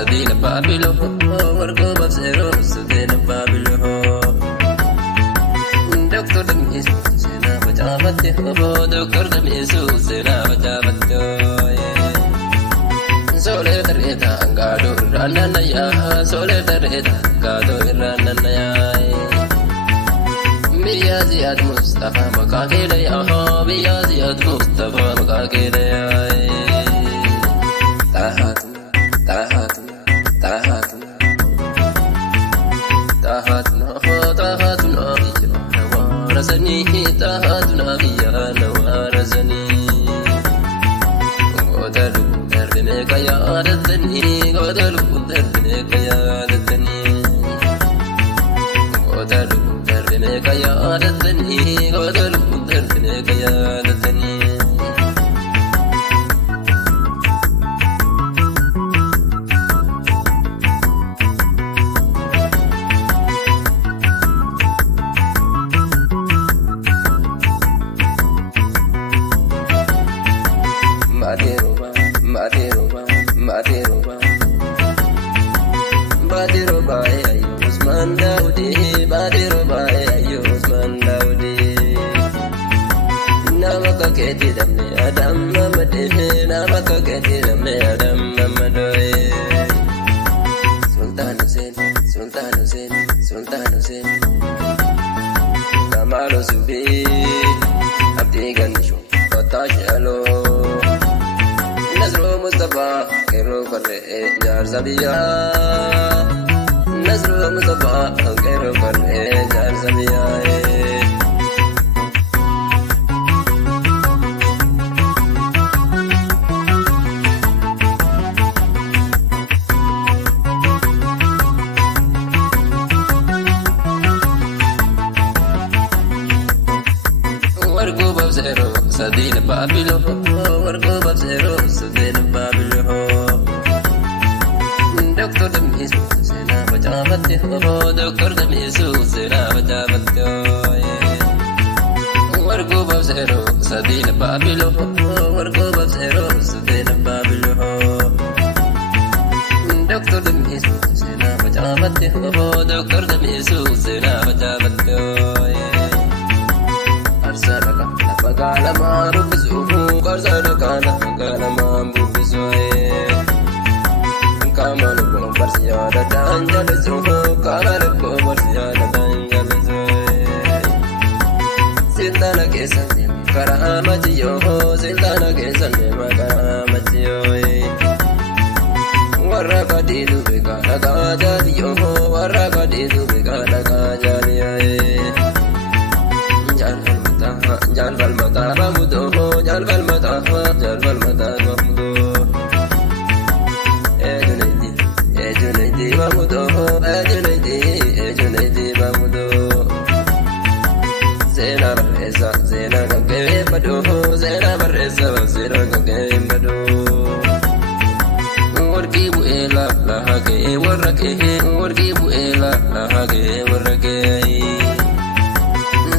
سدين بابلو ورقو بفسرو سدين بابلو دكتور دميسو سينا بجابته دكتور دميسو سينا بجابته سولي تريتا قادو رانا يا سولي تريتا قادو رانا يا بيا زياد مصطفى مكاكيل يا بيا زياد مصطفى مكاكيل يا تاهاتنا تاهاتنا تاهاتنا تاهاتنا تاهاتنا بيا نوارزني تاهاتنا بيا نوارزني قدلو دربنك يا عادتني قدلو دربنك يا عادتني قدلو دربنك يا عادتني قدلو دربنك يا عادتني Badiroba ayo Usman Daudi Badiroba ayo Usman Daudi Nama kaketi damne Adam Mamade Nama kaketi damne Adam Mamade Sultan Hussein Sultan Hussein Sultan Hussein Kamal Subi Abdi Ganeshu Fatash Alo Nazro Mustafa Kero Farre Jar Zabiya Nazro Mustafa Kero Farre Jar Zabiya Wargo Babzero Sadin Babilo Wargo Babzero Sadin Babilo Doctor Demisu Sena Bajabate Doctor Demisu Sena Bajabate Wargo Babzero Sadin Babilo Wargo Babzero Sadin Babilo Doctor Demisu Sena Bajabate Doctor Demisu Sena Bajabate Arsalaka Nafagala Marubizuhu Arsalaka Nafagala Marubizuhu Kamaluko Barsiyada Danjalizuhu Kamaluko Barsiyada Danjalizuhu Sildana Kesane Karamajiyo Sildana Kesane Makaramajiyo Warraka Didu Bika Nakajaliyo Warraka Didu Bika Nakajaliyo Jalval mata bamudo, jalval mata bamudo. Ejunaidi bamudo, ejunaidi bamudo. Zena barresa, zena gage bado, zena barresa, zena gage bado. Wargi buela lahage warrake, wargi buela lahage warrake.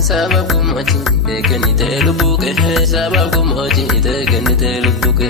Sababu maji dekani telubuke, sababu maji dekani telubuke.